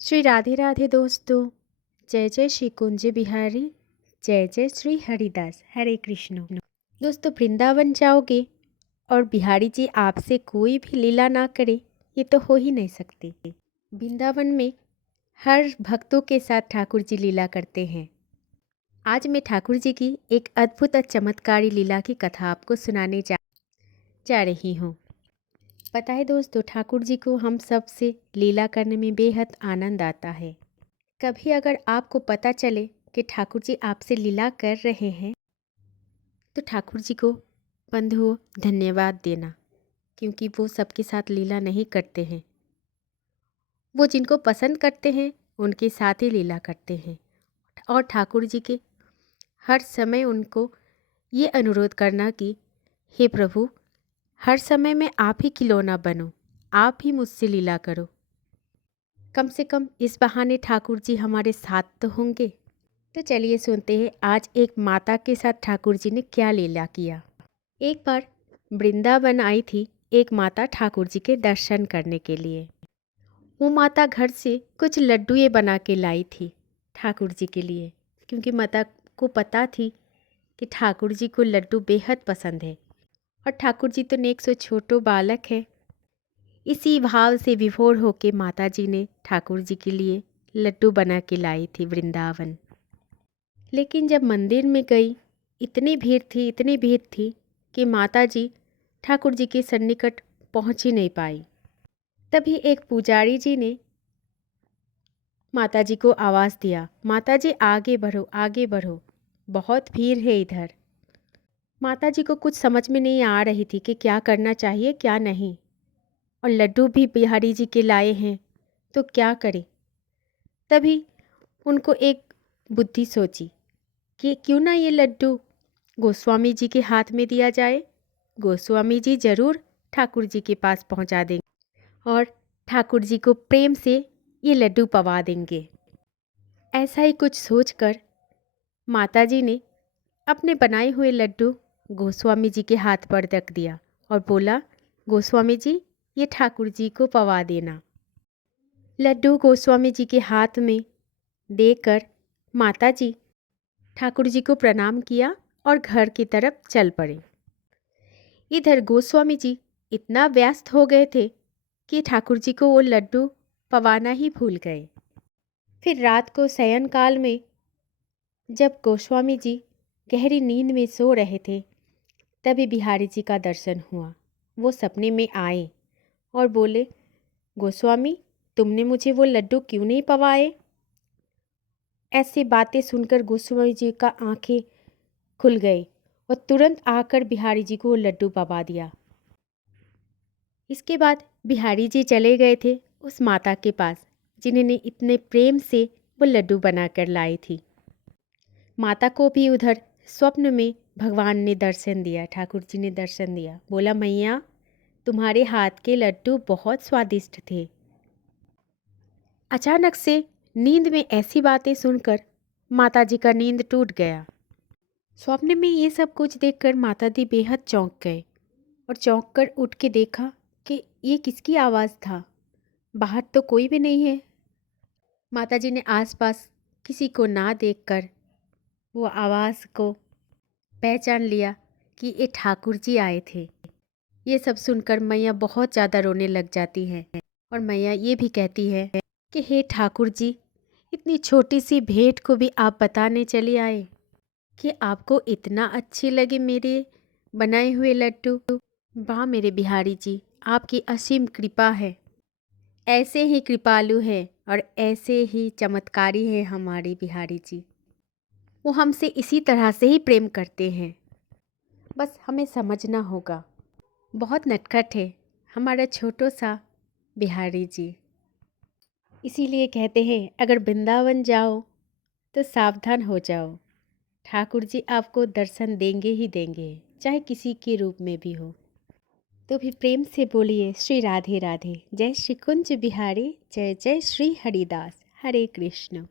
श्री राधे राधे दोस्तों। जय जय श्री कुंज बिहारी, जय जय श्री हरिदास। हरे कृष्ण। दोस्तों, वृंदावन जाओगे और बिहारी जी आपसे कोई भी लीला ना करे, ये तो हो ही नहीं सकती। वृंदावन में हर भक्तों के साथ ठाकुर जी लीला करते हैं। आज मैं ठाकुर जी की एक अद्भुत और चमत्कारी लीला की कथा आपको सुनाने जा रही हूँ। पता है दोस्तों, ठाकुर जी को हम सब से लीला करने में बेहद आनंद आता है। कभी अगर आपको पता चले कि ठाकुर जी आपसे लीला कर रहे हैं तो ठाकुर जी को बंधुओं धन्यवाद देना, क्योंकि वो सबके साथ लीला नहीं करते हैं। वो जिनको पसंद करते हैं उनके साथ ही लीला करते हैं। और ठाकुर जी के हर समय उनको ये अनुरोध करना कि हे प्रभु, हर समय मैं आप ही खिलौना बनूं, आप ही मुझसे लीला करो। कम से कम इस बहाने ठाकुर जी हमारे साथ तो होंगे। तो चलिए सुनते हैं आज एक माता के साथ ठाकुर जी ने क्या लीला किया। एक बार वृंदावन आई थी एक माता ठाकुर जी के दर्शन करने के लिए। वो माता घर से कुछ लड्डुए बना के लाई थी ठाकुर जी के लिए, क्योंकि माता को पता थी कि ठाकुर जी को लड्डू बेहद पसंद है और ठाकुर जी तो नेक सो छोटो बालक है। इसी भाव से विभोर होके माता जी ने ठाकुर जी के लिए लड्डू बना के लाई थी वृंदावन। लेकिन जब मंदिर में गई, इतनी भीड़ थी कि माता जी ठाकुर जी के सन्निकट पहुंच ही नहीं पाई। तभी एक पुजारी जी ने माता जी को आवाज़ दिया, माता जी आगे बढ़ो, आगे बढ़ो, बहुत भीड़ है इधर। माता जी को कुछ समझ में नहीं आ रही थी कि क्या करना चाहिए क्या नहीं, और लड्डू भी बिहारी जी के लाए हैं तो क्या करें। तभी उनको एक बुद्धि सोची कि क्यों ना ये लड्डू गोस्वामी जी के हाथ में दिया जाए। गोस्वामी जी जरूर ठाकुर जी के पास पहुंचा देंगे और ठाकुर जी को प्रेम से ये लड्डू पवा देंगे। ऐसा ही कुछ सोचकर माता जी ने अपने बनाए हुए लड्डू गोस्वामी जी के हाथ पर रख दिया और बोला, गोस्वामी जी ये ठाकुर जी को पवा देना। लड्डू गोस्वामी जी के हाथ में देकर माता जी ठाकुर जी को प्रणाम किया और घर की तरफ चल पड़े। इधर गोस्वामी जी इतना व्यस्त हो गए थे कि ठाकुर जी को वो लड्डू पवाना ही भूल गए। फिर रात को शयन काल में जब गोस्वामी जी गहरी नींद में सो रहे थे, तभी बिहारी जी का दर्शन हुआ। वो सपने में आए और बोले, गोस्वामी तुमने मुझे वो लड्डू क्यों नहीं पवाए। ऐसी बातें सुनकर गोस्वामी जी का आंखें खुल गई और तुरंत आकर बिहारी जी को वो लड्डू पवा दिया। इसके बाद बिहारी जी चले गए थे उस माता के पास जिन्होंने इतने प्रेम से वो लड्डू बनाकर लाई थी। माता को भी उधर स्वप्न में भगवान ने दर्शन दिया, ठाकुर जी ने दर्शन दिया। बोला, मैया तुम्हारे हाथ के लड्डू बहुत स्वादिष्ट थे। अचानक से नींद में ऐसी बातें सुनकर माता जी का नींद टूट गया। स्वप्न में ये सब कुछ देखकर माता जी बेहद चौंक गए और चौंक कर उठ के देखा कि ये किसकी आवाज़ था। बाहर तो कोई भी नहीं है। माता जी ने आसपास किसी को ना देखकर वो आवाज़ को पहचान लिया कि ये ठाकुर जी आए थे। ये सब सुनकर मैया बहुत ज़्यादा रोने लग जाती है और मैया ये भी कहती है कि हे ठाकुर जी, इतनी छोटी सी भेंट को भी आप बताने चले आए कि आपको इतना अच्छे लगे मेरे बनाए हुए लड्डू। वाह मेरे बिहारी जी, आपकी असीम कृपा है। ऐसे ही कृपालु है और ऐसे ही चमत्कारी है हमारे बिहारी जी। वो हमसे इसी तरह से ही प्रेम करते हैं, बस हमें समझना होगा। बहुत नटखट है हमारा छोटो सा बिहारी जी। इसीलिए कहते हैं अगर वृंदावन जाओ तो सावधान हो जाओ। ठाकुर जी आपको दर्शन देंगे ही देंगे, चाहे किसी के रूप में भी हो। तो भी प्रेम से बोलिए श्री राधे राधे। जय श्री कुंज बिहारी, जय जय श्री हरिदास। हरे कृष्ण।